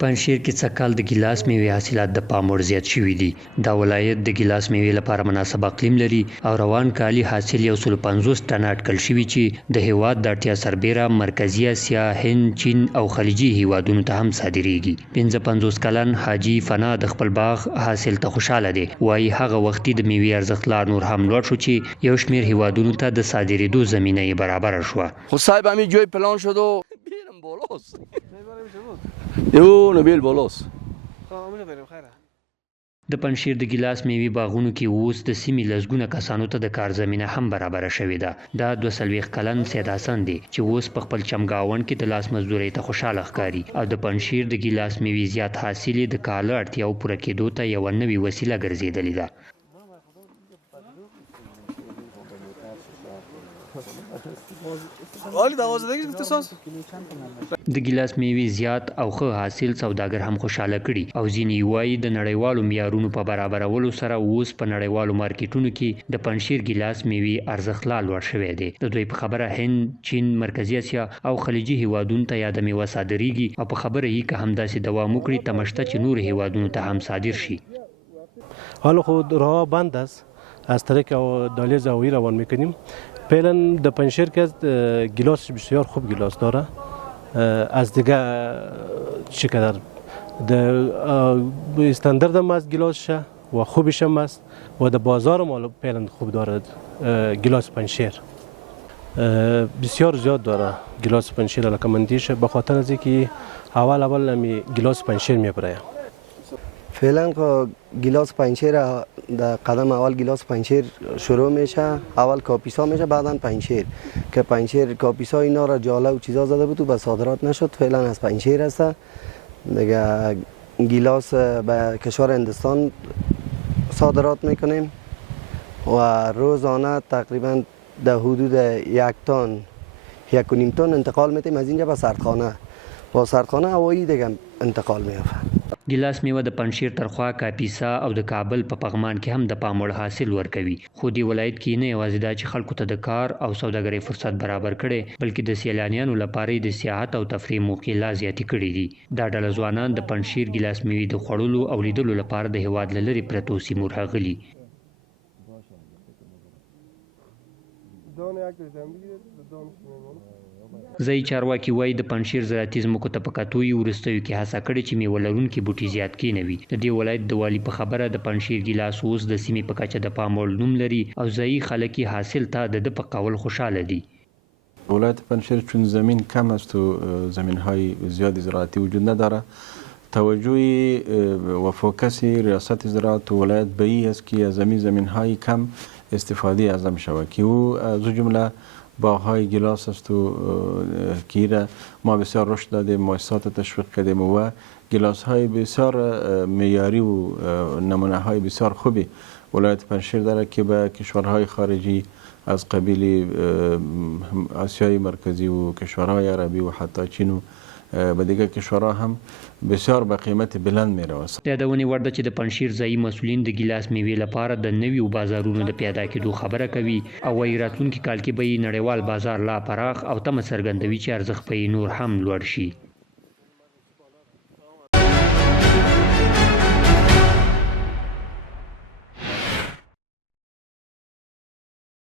پنجشیر کې څکال د ګیلاس میوې حاصلات د پام وړ زیات شوي دي. دا ولایت د ګیلاس میوې لپاره مناسب اقلیم لري او روان کالي حاصل 150 ټنه اټکل شوي چې د هیواد د اړتیا سربیره مرکزی اسیا، هند، چین او خلیجي هیوادونو ته هم صادریږي. 55 کلن حاجي فنا د خپل باغ حاصل ته خوشاله دی. وایي هغه وختي د میوې ارزښت لا نور هم لوړ شو چې یو شمېر هیوادونو ته د صادرېدو زمینه یې برابره شوه. خب صاحب همین جای پلان شد و بیرم بالاست یو نبیل بالاست. د پنجشیر د ګیلاس میوې باغونو کې اوس د سیمې لسګونه کسانو ته د کار زمینه هم برابره شوې ده. دا 42 کلن سید حسن دی چې اوس په خپل چمګاون کې د لاس مزدورۍ ته خوشاله ښکاري او د پنجشیر د ګیلاس میوې زیات حاصل یې د کاله اړتیاو پوره کېدو ته یوه نوې وسیله ګرځېدلې ده. د ګیلاس میوې زیات او ښه حاصل سوداګر هم خوشاله کړي او ځینې وایي د نړیوالو معیارونو په برابرولو سره اوس په نړیوالو مارکیټونو کې د پنجشیر ګیلاس میوې ارزښت لا لوړ شوی دی. د دوی په خبره هند، چین، مرکزی اسیا او خلیجي هیوادونو ته یاده میوه صادریږي او په خبره یې که همداسې دوام وکړي تمه شته چې نور هیوادونو ته هم صادر شي. حالا خود راه بند است از طریق دهلیز هوایی روان میکنیم. فعلا در پنجشیر که گیلاس بسیار خوب گیلاس داره، از دیگه چقدر استاندارد هم از گیلاسش و خوبش هم است و در بازار هم فعلا خوب داره. گیلاس پنجشیر بسیار زیاد داره. گیلاس پنجشیر علاقمندیش به خاطر از اینکه اول همی گیلاس پنجشیر میبره. فعلا گیلاس پنجشیر در قدم اول گیلاس پنجشیر شروع میشه. اول کاپیسا میشه بعدا پنجشیر که پنجشیر کاپیسا اینا را جاله و چیزا زده بود و به صادرات نشد. فعلا از پنجشیر هست دیگه. گیلاس به کشور هندوستان صادرات میکنیم و روزانه تقریبا در حدود 1 تن 1.5 تن انتقال میتیم از اینجا به سردخانه و سردخانه هوایی دیگه انتقال میافته. ګیلاس میوه د پنجشیر ترخوا، کاپیسا او د کابل په پغمان کې هم د پام وړ حاصل ورکوي. خو دې ولایت کې نه یوازې دا چې خلکو ته د کار او سوداګرۍ فرصت برابر کړي بلکې د سیلانیانو لپاره د سیاحت او تفریح موقع لا زیاتې کړي دي. دا ډله ځوانان د پنجشیر ګیلاس میوې د خوړلو او لیدلو لپاره د هیواد له لرې پرتو سیمو راغلي. ځایي چارواکي وایي د پنجشیر زراعتي ځمکو ته په کتو یې وروستیو کې هڅه کړې چې میوه لرونکي بوټي زیات کېنوي. د دې ولایت د والي په خبره د پنجشیر ګیلاس اوس د سیمې په کچه د پام وړ نوم لري او ځایي خلک یې حاصل ته د ده په قول خوشحاله دي. ولایت پنجشیر چون زمین کم است و زمین‌های زیادی زراعتی وجود نداره، توجه و فوکس ریاست زراعت ولایت به این است که از زمین‌های کم استفاده از آن شود که او از جمله باغ‌های گیلاس است و که ما بسیار رشد دادیم، مؤسسات تشویق کردیم و گیلاس‌های بسیار معیاری و نمونه‌های بسیار خوبی ولایت پنجشیر داره که به کشورهای خارجی از قبیل آسیای مرکزی و کشورهای عربی و حتی چین و به دیگه کشورها هم بسیار به قیمت بلند می‌رود. د یادونې وړ ده چې د پنجشیر ځایي مسؤلین د ګیلاس میوې لپاره د نویو بازارونو د پیدا کېدو خبره کوي او وایي راتلونکي کال کې به یې نړیوال بازار لا پراخ او تمه څرګندوي چې ارزښت به یې نور هم لوړ شي.